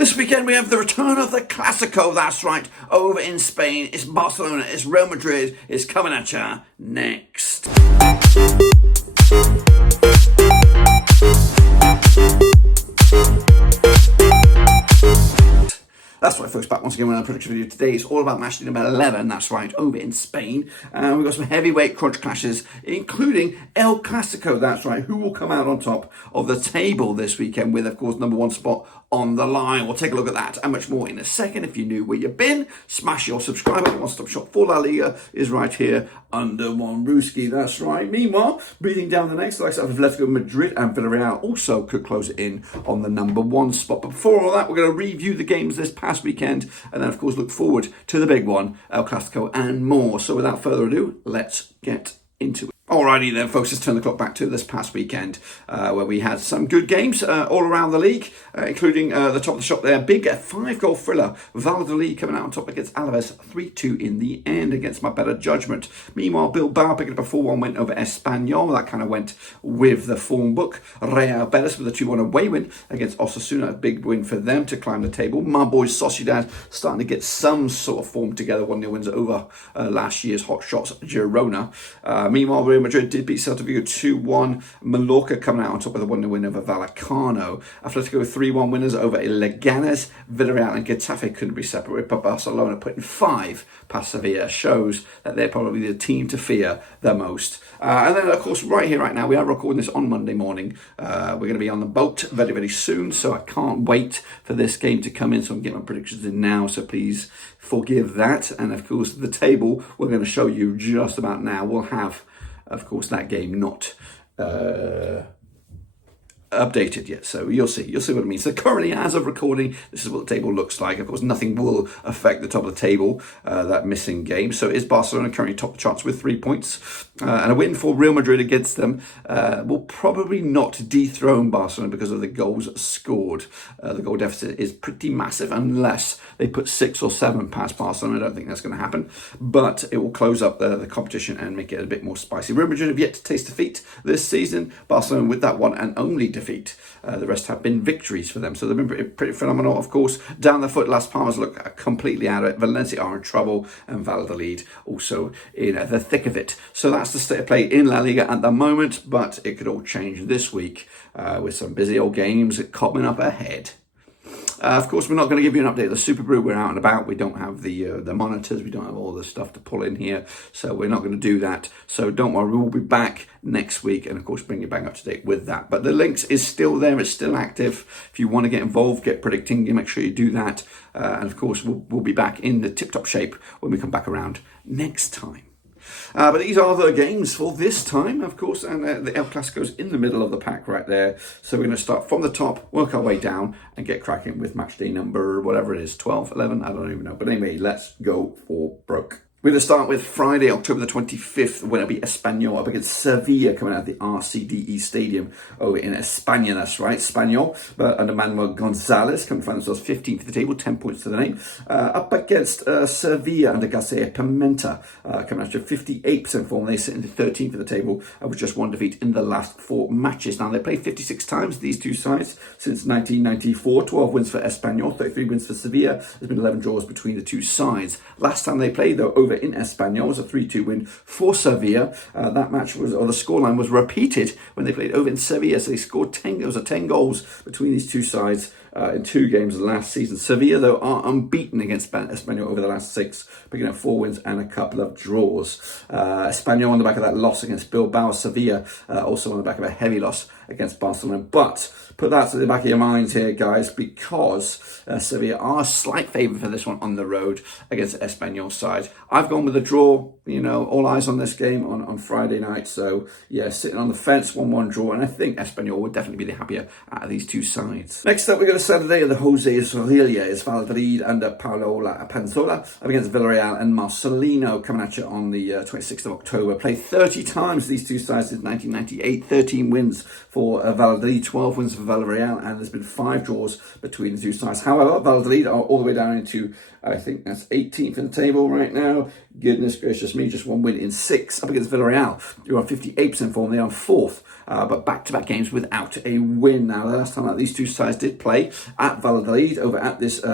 This weekend we have the return of the Classico, that's right, over in Spain. It's Barcelona, it's Real Madrid, it's coming at ya next. That's right, folks, back once again with another prediction video. Today it's all about match day number 11, that's right, over in Spain. We've got some heavyweight crunch clashes, including El Clasico, that's right, who will come out on top of the table this weekend with, of course, number one spot on the line. We'll take a look at that and much more in a second. If you're new where you've been, smash your subscribe button. One-stop shop for La Liga is right here under one Ruski, that's right. Meanwhile, breathing down the next, like I said, Atletico, Madrid and Villarreal also could close it in on the number one spot. But before all that, we're going to review the games this past weekend and then, of course, look forward to the big one, El Clasico and more. So without further ado, let's get into it. Alrighty then, folks, let's turn the clock back to this past weekend where we had some good games all around the league, including the top of the shop there. Big 5-goal thriller. Valladolid coming out on top against Alaves 3-2 in the end against my better judgment. Meanwhile, Bilbao picking up a 4-1 win over Espanyol. That kind of went with the form book. Rayo Vallecano with a 2-1 away win against Osasuna. A big win for them to climb the table. My boys Sociedad starting to get some sort of form together. 1-0 wins over last year's hot shots Girona. Meanwhile, Real Madrid did beat Celta Vigo 2-1. Mallorca coming out on top with a 1-0 win over Vallecano. Atletico 3-1 winners over Leganes. Villarreal and Getafe couldn't be separated, but Barcelona putting 5 past Sevilla shows that they're probably the team to fear the most. And then, of course, right here, right now, we are recording this on Monday morning. We're going to be on the boat very, very soon, so I can't wait for this game to come in, so I'm getting my predictions in now, so please forgive that. And, of course, the table we're going to show you just about now will have, of course, that game not updated yet, so you'll see what it means. So currently, as of recording, this is what the table looks like. Of course, nothing will affect the top of the table, that missing game. So is Barcelona currently top of the charts with 3 points, and a win for Real Madrid against them will probably not dethrone Barcelona because of the goals scored. The goal deficit is pretty massive unless they put 6 or 7 past Barcelona. I don't think that's going to happen, but it will close up the competition and make it a bit more spicy. Real Madrid have yet to taste defeat this season. Barcelona with that one and only defeat. The rest have been victories for them, so they've been pretty phenomenal. Of course, down the foot, Las Palmas look completely out of it. Valencia are in trouble, and Valladolid also in the thick of it. So that's the state of play in La Liga at the moment, but it could all change this week with some busy old games coming up ahead. Of course, we're not going to give you an update of the Super Brew. We're out and about. We don't have the monitors. We don't have all the stuff to pull in here. So we're not going to do that. So don't worry. We will be back next week and, of course, bring you back up to date with that. But the links is still there. It's still active. If you want to get involved, get predicting, make sure you do that. And, of course, we'll be back in the tip-top shape when we come back around next time. But these are the games for this time, of course, and the El Clasico's in the middle of the pack right there. So we're going to start from the top, work our way down, and get cracking with match day number, whatever it is, 12, 11, I don't even know. But anyway, let's go for broke. We're going to start with Friday, October the 25th, when it'll be Espanyol up against Sevilla coming out of the RCDE Stadium over in España. That's right, Espanyol, but under Manuel Gonzalez, coming to find themselves 15th of the table, 10 points to the name. Up against Sevilla under Garcia Pimenta, coming out to 58% form. They sit in the 13th of the table with just 1 defeat in the last 4 matches. Now, they played 56 times, these two sides, since 1994. 12 wins for Espanyol, 33 wins for Sevilla. There's been 11 draws between the two sides. Last time they played, though, over in Espanyol was a 3-2 win for Sevilla. That match was, or the scoreline was repeated when they played over in Sevilla. So they scored 10. There was 10 goals between these two sides in 2 games last season. Sevilla, though, are unbeaten against Espanyol over the last 6, picking up 4 wins and a couple of draws. Espanyol on the back of that loss against Bilbao. Sevilla also on the back of a heavy loss against Barcelona. But put that to the back of your minds here, guys, because Sevilla are a slight favourite for this one on the road against the Espanyol side. I've gone with a draw. You know, all eyes on this game on Friday night. So, yeah, sitting on the fence, 1-1 draw. And I think Espanyol would definitely be the happier out of these two sides. Next up, we got a Saturday of the Jose Zorrilla is Valladolid under Paulo Panzola up against Villarreal and Marcelino coming at you on the 26th of October. Played 30 times these two sides since 1998, 13 wins for for Valladolid, 12 wins for Villarreal, and there's been 5 draws between the two sides. However, Valladolid are all the way down into, I think that's 18th in the table right now. Goodness gracious me, just 1 win in 6 up against Villarreal, who are 58% form. They are 4th, but back-to-back games without a win. Now, the last time that these two sides did play at Valladolid, over at this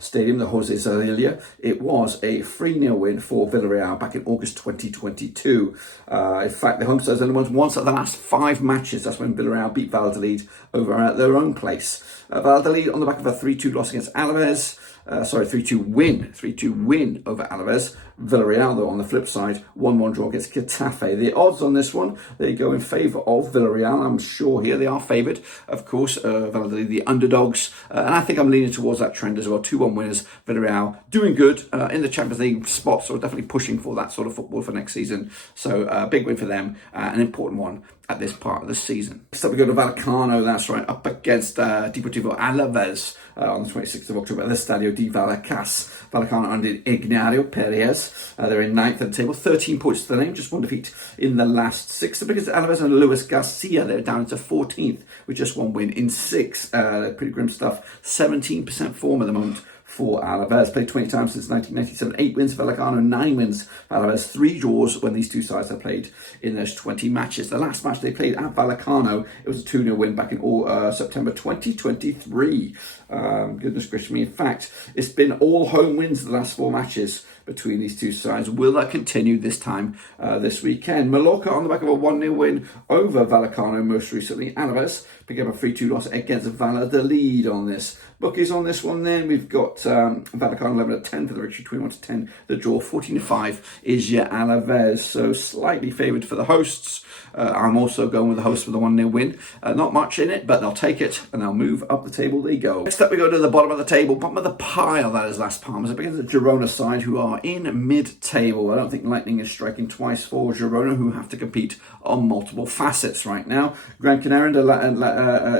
stadium, the José Zorrilla, it was a 3-0 win for Villarreal back in August 2022. In fact, the home sides only won once at the last 5 matches. That's when Villarreal beat Valladolid over at their own place. Valladolid on the back of a 3-2 loss against Alaves. 3-2 win over Alaves. Villarreal, though, on the flip side, 1-1 draw against Getafe. The odds on this one, they go in favour of Villarreal. I'm sure here they are favoured. Of course, Valladolid, the underdogs. And I think I'm leaning towards that trend as well. 2-1 winners, Villarreal doing good in the Champions League spots, so definitely pushing for that sort of football for next season. So big win for them, an important one at this part of the season. So we go to Vallecano, that's right, up against Deportivo Alaves on the 26th of October at the Estadio de Vallecas. Vallecano under Ignacio Perez. They're in 9th at the table, 13 points to the name, just 1 defeat in the last 6. So because Alaves and Luis Garcia, they're down to 14th with just 1 win in 6. Pretty grim stuff. 17% form at the moment for Alaves. Played 20 times since 1997. 8 wins for Vallecano, 9 wins for Alaves. 3 draws when these two sides have played in those 20 matches. The last match they played at Vallecano, it was a 2-0 win back in September 2023. Goodness gracious me. In fact, it's been all home wins the last 4 matches between these two sides. Will that continue this time this weekend? Mallorca on the back of a 1-0 win over Vallecano most recently. Alaves picking up a 3-2 loss against Valladolid on this. Bookies on this one then, we've got Vallecano 11-10 for the victory, 21-10 the draw, 14-5 is your Alaves, so slightly favoured for the hosts. I'm also going with the hosts for the 1-0 win. Not much in it, but they'll take it and they'll move up the table. They go. Next up we go to the bottom of the table, bottom of the pile, that is Las Palmas, up against the Girona side who are in mid-table. I don't think lightning is striking twice for Girona, who have to compete on multiple facets right now. Gran Canaria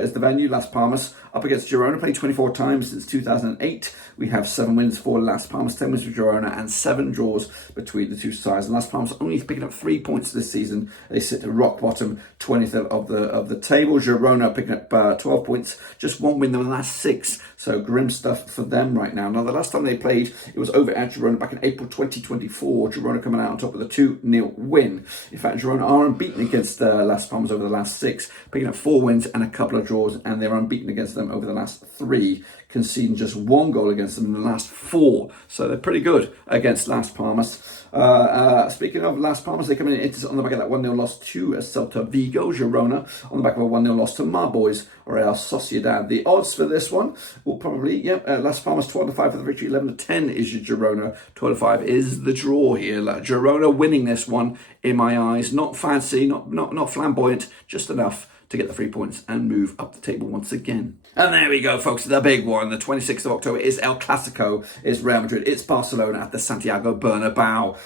is the venue, Las Palmas up against Girona, played 24 times since 2008. We have 7 wins for Las Palmas, 10 wins for Girona, and 7 draws between the two sides. And Las Palmas only picking up 3 points this season. They sit at rock bottom, 20th of the table. Girona picking up 12 points, just 1 win in the last 6. So grim stuff for them right now. Now, the last time they played, it was over at Girona back in April 2024. Girona coming out on top with a 2-0 win. In fact, Girona are unbeaten against Las Palmas over the last 6, picking up 4 wins and a couple of draws, and they're unbeaten against them over the last 3, conceding just 1 goal against them in the last 4. So they're pretty good against Las Palmas. Speaking of Las Palmas, they come in on the back of that 1-0 loss to Celta Vigo. Girona on the back of a 1-0 loss to my boys, Rayo Sociedad. The odds for this one will probably, Las Palmas 12-5 for the victory, 11-10 is your Girona, 12-5 is the draw here. Girona winning this one in my eyes. Not fancy, not flamboyant, just enough to get the 3 points and move up the table once again. And there we go, folks, the big one. The 26th of October is El Classico, it's Real Madrid, it's Barcelona at the Santiago Bernabeu.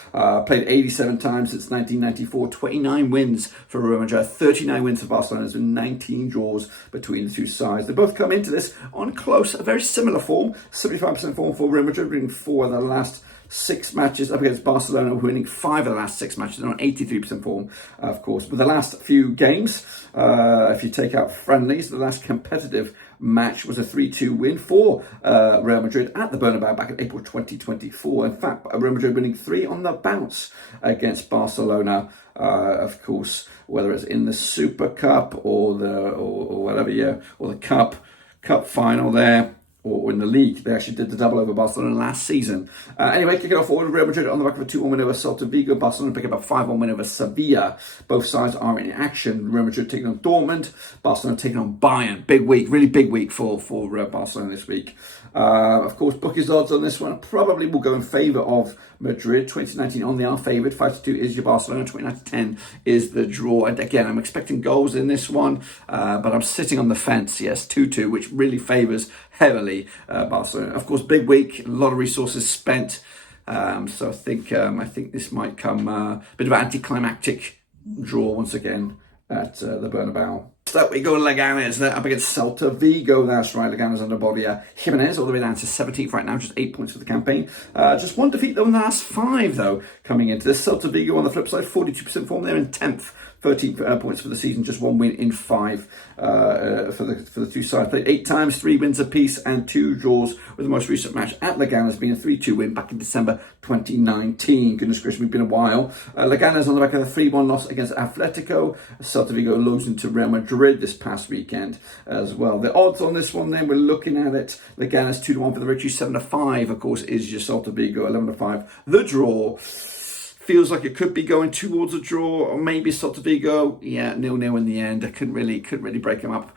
Played 87 times since 1994, 29 wins for Real Madrid, 39 wins for Barcelona, and 19 draws between the two sides. They both come into this on close, a very similar form, 75% form for Real Madrid, winning 4 of the last 6 matches up against Barcelona, winning 5 of the last 6 matches. They're on 83% form, of course. But the last few games, if you take out friendlies, the last competitive match was a 3-2 win for Real Madrid at the Bernabeu back in April 2024. In fact, Real Madrid winning 3 on the bounce against Barcelona, of course, whether it's in the Super Cup or whatever, or the Cup final there, or in the league. They actually did the double over Barcelona last season. Anyway, kicking off forward, Real Madrid on the back of a 2-1 win over Celta Vigo. Barcelona picking up a 5-1 win over Sevilla. Both sides are in action. Real Madrid taking on Dortmund. Barcelona taking on Bayern. Big week, really big week for Barcelona this week. Of course, bookies odds on this one probably will go in favour of Madrid. 2019 on, they are favoured. 5-2 is your Barcelona. 29-10 is the draw. And again, I'm expecting goals in this one, but I'm sitting on the fence. Yes, 2-2, which really favours heavily Barcelona. Of course, big week, a lot of resources spent. So I think this might come a bit of an anticlimactic draw once again at the Bernabeu. So we go to Leganes, they're up against Celta Vigo, that's right, Leganes under Bodia Jimenez, all the way down to 17th right now, just 8 points for the campaign. Just 1 defeat though in the last 5 though, coming into this. Celta Vigo on the flip side, 42% form, they're in 10th 13 points for the season, just 1 win in 5 for the two sides. Played 8 times, 3 wins apiece and 2 draws, with the most recent match at Leganes being a 3-2 win back in December 2019. Goodness gracious, we've been a while. Leganes on the back of a 3-1 loss against Atletico. Celta Vigo losing to Real Madrid this past weekend as well. The odds on this one then, we're looking at it. Leganes 2-1 for the victory, 7-5 of course is your Celta Vigo, 11-5 the draw. Feels like it could be going towards a draw, or maybe Celta Vigo, 0-0 in the end. I couldn't really break them up.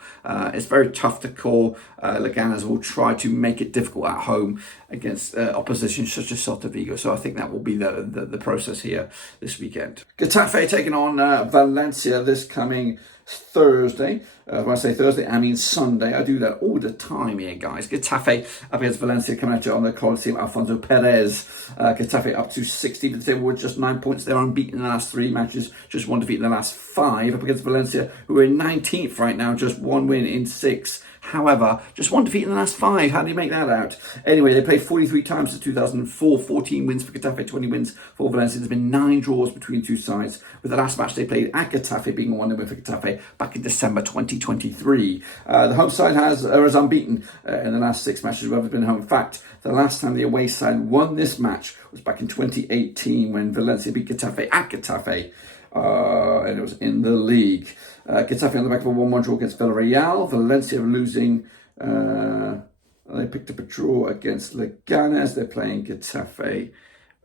It's very tough to call. Leganes will try to make it difficult at home against opposition such as Celta Vigo. So I think that will be the process here this weekend. Getafe taking on Valencia this coming Thursday. When I say Thursday, I mean Sunday. I do that all the time here, guys. Getafe up against Valencia, coming at it on the Coliseum Alfonso Perez. Getafe up to 60th at the table with just 9 points. They're unbeaten in the last 3 matches, just 1 defeat in the last 5. Up against Valencia, who are in 19th right now, just 1 win in 6. However, just 1 defeat in the last 5. How do you make that out? Anyway, they played 43 times since 2004. 14 wins for Getafe, 20 wins for Valencia. There's been 9 draws between 2 sides, with the last match they played at Getafe being a 1-0 win for Getafe back in December 2023. The home side is unbeaten in the last 6 matches, whoever's been home. In fact, the last time the away side won this match was back in 2018 when Valencia beat Getafe at Getafe. And it was in the league. Getafe on the back of a 1-1 draw against Villarreal. Valencia losing. They picked up a draw against Leganes. They're playing Getafe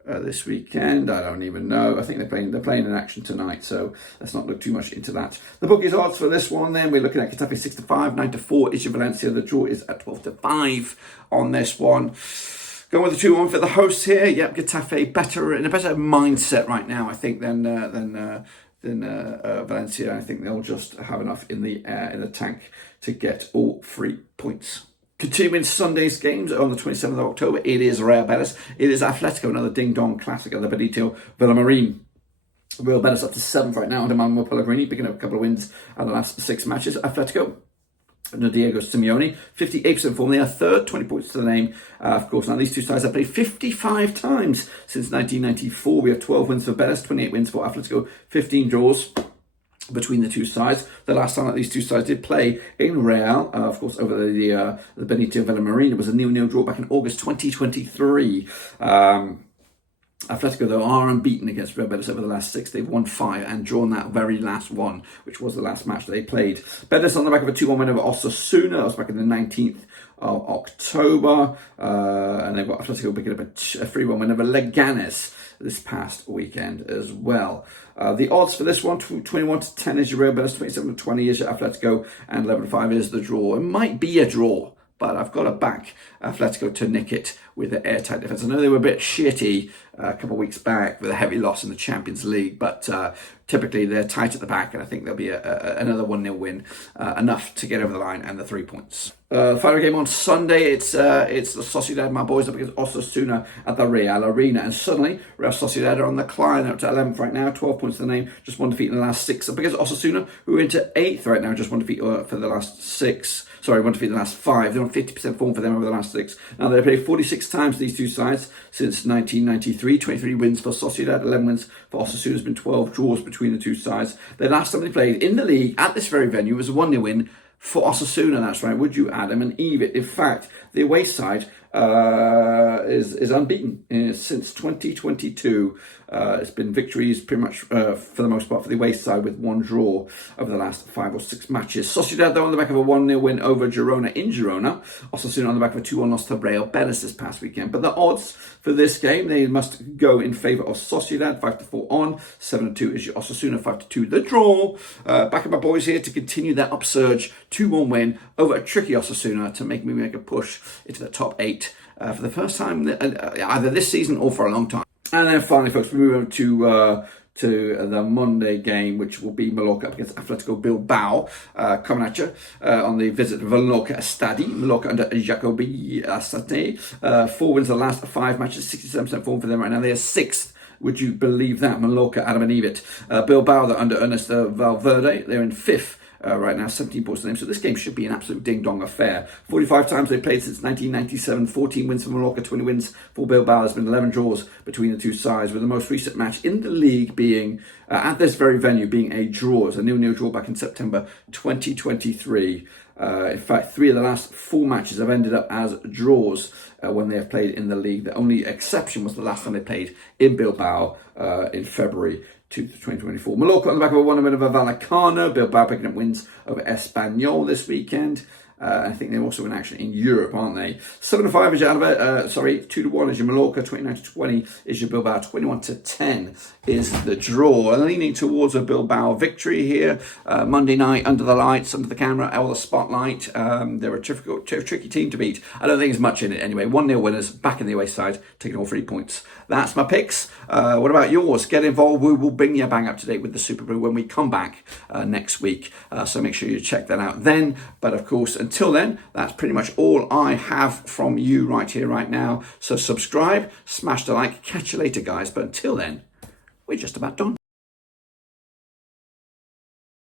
this weekend. I don't even know. I think they're playing in action tonight, so let's not look too much into that. The bookies odds for this one then, we're looking at Getafe 6-5, 9-4 is your Valencia. The draw is at 12-5 on this one. Going with the 2-1 for the hosts here. Yep, Getafe in a better mindset right now, I think, than Valencia. I think they'll just have enough in the tank to get all 3 points. Continuing Sunday's games on the 27th of October, it is Rayo Betis. It is Atletico, another ding-dong classic at the Benito Villamarín. Real Betis up to 7th right now under Manuel Pellegrini, picking up a couple of wins out of the last 6 matches. Atletico, under Diego Simeone, 58% form. They are 3rd, 20 points to the name. Of course, now these two sides have played 55 times since 1994. We have 12 wins for Betis, 28 wins for Atletico, 15 draws between the two sides. The last time that these two sides did play in Real, of course, over the Benito Villamarín, it was a 0-0 draw back in August 2023. Atletico, though, are unbeaten against Real Betis over the last 6. They've won 5 and drawn that very last one, which was the last match they played. Betis on the back of a 2-1 win over Osasuna. That was back in the 19th of October. And they've got Atletico picking up a 3-1 win over Leganes this past weekend as well. The odds for this one, 21-10 is your Real Betis, 27-20 is your Atletico, and 11-5 is the draw. It might be a draw, but I've got to back Atletico to nick it with the airtight defence. I know they were a bit shitty a couple of weeks back with a heavy loss in the Champions League, but typically they're tight at the back, and I think there'll be another 1-0 win, enough to get over the line and the 3 points. The final game on Sunday, it's the Sociedad, my boys, up against Osasuna at the Real Arena, and suddenly Real Sociedad are on the climb, up to 11th right now, 12 points to the name, just 1 defeat in the last 6. Up against Osasuna, who are into 8th right now, just 1 defeat for the last 6. Sorry, 1 defeat in the last 5. They're on 50% form for them over the last 6. Now, they've played 46 times, these two sides, since 1993. 23 wins for Sociedad, 11 wins for Osasuna. There's been 12 draws between the two sides. The last time they played in the league at this very venue was a 1-0 win for Osasuna. That's right, would you, Adam and Eve? In fact, the away side is unbeaten since 2022. It's been victories pretty much for the most part for the away side, with 1 draw over the last 5 or 6 matches. Sociedad, though, on the back of a 1-0 win over Girona in Girona. Osasuna on the back of a 2-1 loss to Rayo Betis this past weekend. But the odds for this game, they must go in favour of Sociedad, 5-4 on, 7-2 is your Osasuna, 5-2 the draw. Back at my boys here to continue their upsurge, 2-1 win over a tricky Osasuna to make a push into the top 8 for the first time either this season or for a long time. And then finally, folks, we move on to the Monday game, which will be Mallorca up against Atletico Bilbao, coming at you on the visit to Mallorca Estadi. Mallorca under Jacobi Asate. 4 wins the last 5 matches, 67% form for them right now. They are 6th. Would you believe that? Mallorca, Adam and Evit. Bilbao, they're under Ernesto Valverde. They're in 5th. right now, 17 points to them. So this game should be an absolute ding-dong affair. 45 times they've played since 1997, 14 wins for Mallorca, 20 wins for Bilbao. There's been 11 draws between the two sides, with the most recent match in the league being, at this very venue, being a draw. It's a 0-0 draw back in September 2023. In fact, 3 of the last 4 matches have ended up as draws when they have played in the league. The only exception was the last time they played in Bilbao in February 2024. Mallorca on the back of a 1-0 over Vallecano. Bilbao picking up wins over Espanyol this weekend. I think they're also in action in Europe, aren't they? 7-5 is your Alavés, 2-1 is your Mallorca, 29-20 is your Bilbao, 21-10 is the draw. And leaning towards a Bilbao victory here. Monday night, under the lights, under the camera, all the spotlight. They're a tricky team to beat. I don't think there's much in it anyway. 1-0 winners, back in the away side, taking all 3 points. That's my picks. What about yours? Get involved. We will bring you bang up to date with the Super Brew when we come back next week. So make sure you check that out then. But of course, until then, that's pretty much all I have from you right here, right now. So subscribe, smash the like, catch you later, guys. But until then, we're just about done.